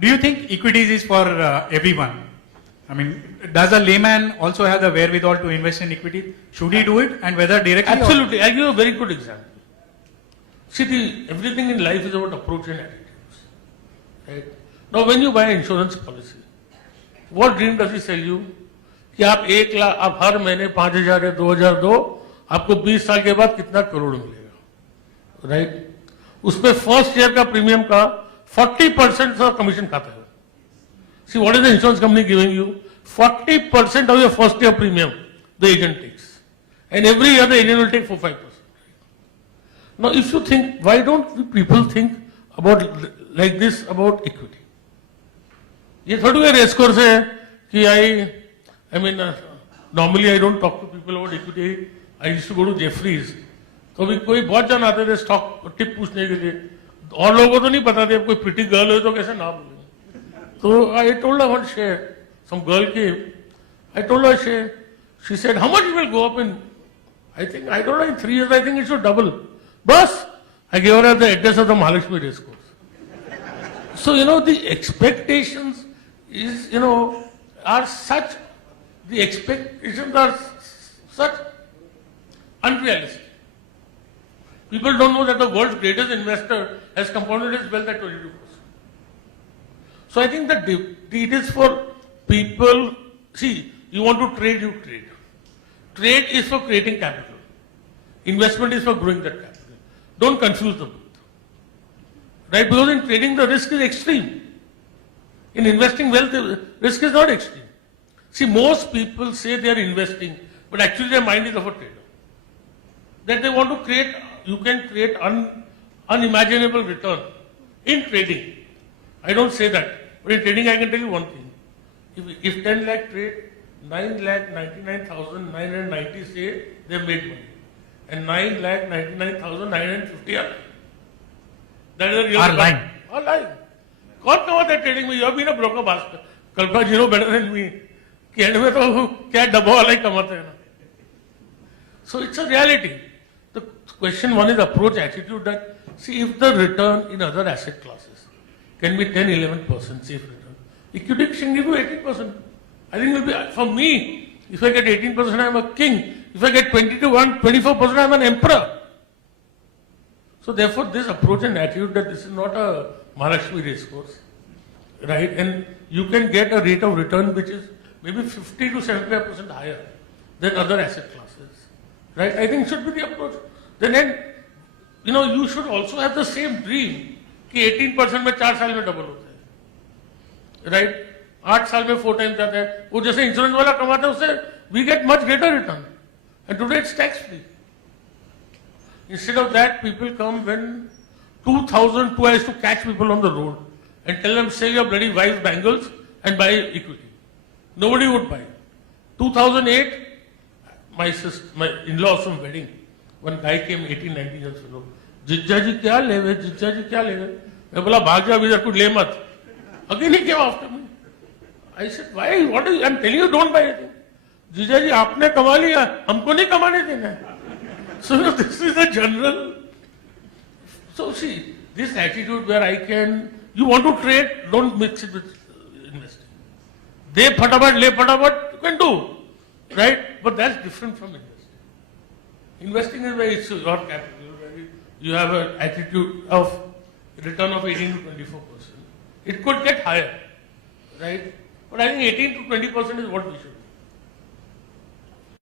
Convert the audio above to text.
Do you think equities is for everyone? I mean, does a layman also have the wherewithal to invest in equity? Should he do it, and whether directly? Absolutely. I'll give you a very good example. See, everything in life is about approach and attitudes. Right? Now, when you buy an insurance policy, what dream does he sell you? कि आप 1 लाख, आप हर महीने 5,000 या 2,000 दो, आपको 20 साल के बाद कितना करोड़ मिलेगा, राइट? उसमें फर्स्ट ईयर का प्रीमियम का 40% का कमीशन खाता है. See, what is the insurance company giving you? 40% of your first year premium the agent takes, and every year the agent will take 4-5%. Now, if you think, why don't people think about like this about equity? ये थोड़ी है race course है कि I mean, normally I don't talk to people about equity. I used to go to Jeffries. तो अभी कोई बहुत जन आते थे स्टॉक टिप पूछने के लिए, और लोगों को तो नहीं पता था कोई प्रिटी गर्ल हो तो कैसे ना बोलेंगे. तो I told her one share. Some girl came. I told her share. She said, how much it will go up in? I told her in 3 years, I think it should double. Bus. I gave her the address of the Mahalakshmi race course. So, the expectations is, are such, the expectations are such unrealistic. People don't know that the world's greatest investor has compounded his wealth at 22%. So I think that it is for people, see, you want to trade, you trade. Trade is for creating capital. Investment is for growing that capital. Don't confuse the both. Right? Because in trading the risk is extreme. In investing wealth, the risk is not extreme. See, most people say they are investing, but actually their mind is of a trader. That they want to create, you can create unimaginable return in trading. I don't say that, but in trading I can tell you one thing. If 10 lakh trade, 9,99,990 say they have made money, and 9,99,950 are lying. That is a real are lying. Are lying. कौन कमाता है trading में? You have been a broker Bhaskar. Kalpana ji no better than me. कि end में तो क्या डब्बा वाला ही कमाते हैं ना. So it's a reality. The question one is approach, attitude. That see, if the return in other asset classes can be 10-11% safe return, equity can give you 18%. I think will be, for me, if I get 18%, I am a king. If I get 24%, I am an emperor. So therefore, this approach and attitude that this is not a Mahalakshmi race course, right? And you can get a rate of return which is maybe 50 to 75% higher than other asset classes, right? I think should be the approach. Then, you should also have the same dream कि 18% में 4 साल में double होता है, right? 8 साल में 4 times जाता है. वो जैसे इंश्योरेंस वाला कमाता है उससे we get much greater return, and today it's tax free. Instead of that, people come when 2002 I used to catch people on the road and tell them, sell your bloody wife's bangles and buy equity. Nobody would buy. 2008, my in-laws from wedding, one guy came 18, 19 years old. जिज्जा जी क्या लेवे, जिज्जा जी क्या लेवे? मैं बोला भाग जा इधर कुछ ले मत. Again he came after me. I said, why? What is? I'm telling you, don't buy anything. जिज्जा जी आपने कमा लिया, हमको नहीं कमाने देना. So this is a general. So see, this attitude where you want to trade, don't mix it with investing. They fatabat, le fatabat, you can do, right? But that's different from investing. Investing is where it's your capital, where you have an attitude of return of 18 to 24%. It could get higher, right? But I think 18 to 20% is what we should do.